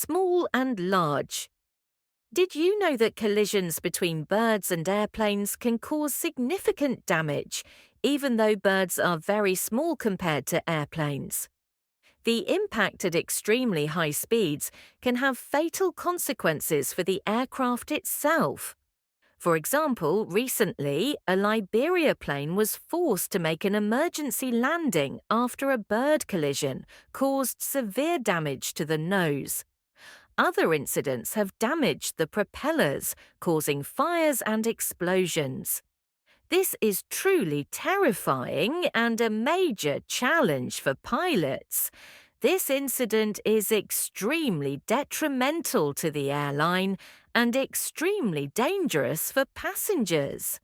small and large. Did you know that collisions between birds and airplanes can cause significant damage, even though birds are very small compared to airplanes? The impact at extremely high speeds can have fatal consequences for the aircraft itself. For example, recently, a Liberia plane was forced to make an emergency landing after a bird collision caused severe damage to the nose. Other incidents have damaged the propellers, causing fires and explosions. This is truly terrifying and a major challenge for pilots. This incident is extremely detrimental to the airline and extremely dangerous for passengers.